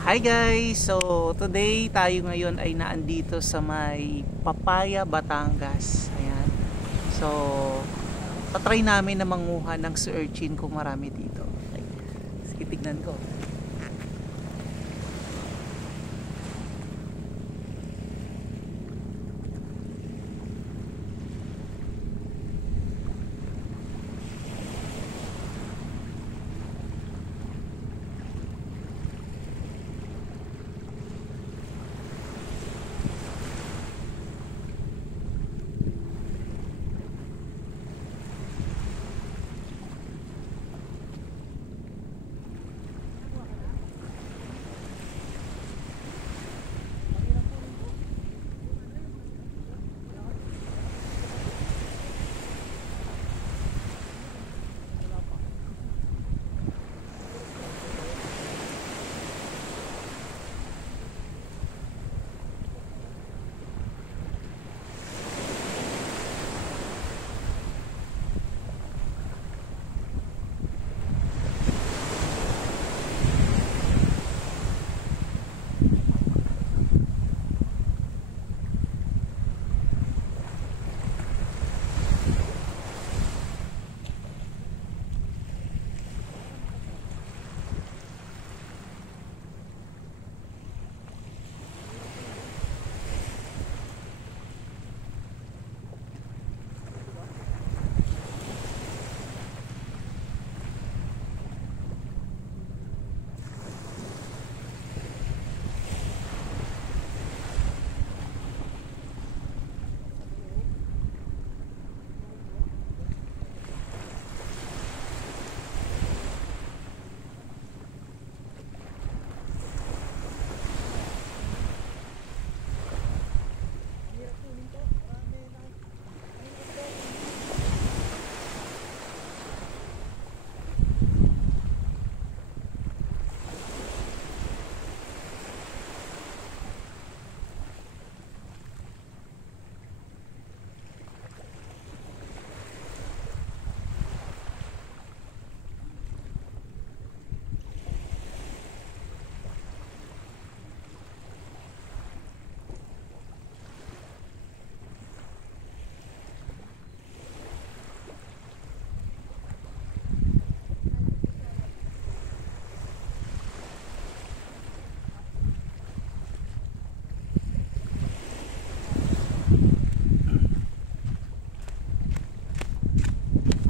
Hi guys! So today tayo ngayon ay naandito sa may Papaya, Batangas. Ayan. So tatry namin na manguha ng sea urchin kung marami dito. Sige, tignan ko.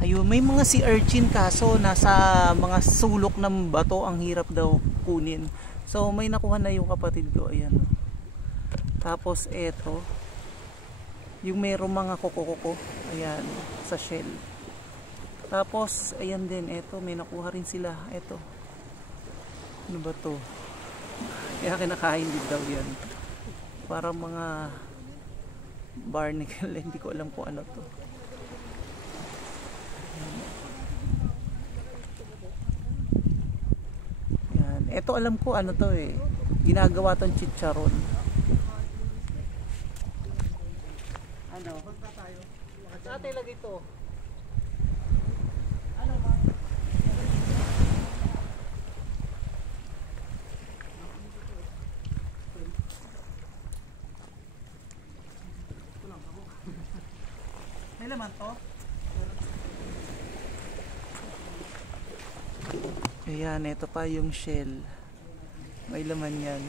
Ayun, may mga sea urchin kaso nasa mga sulok ng bato, ang hirap daw kunin. So may nakuha na yung kapatid ko, ayan. Tapos eto, yung mayroong mga kuko-kuko, ayan, sa shell. Tapos ayan din, eto, may nakuha rin sila, eto. Ano ba to? Kaya kinakain din daw yan. Parang mga barnacle, hindi ko alam kung ano to. Yan. Ito alam ko ano to eh. Ginagawa tong chicharon. Ano? Saan tayo lagi to? Ano ba? May laman to? Ayan, ito pa yung shell. May laman yan.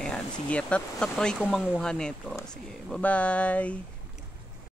Ayan, sige, tatry ko manguha nito. Sige, bye-bye!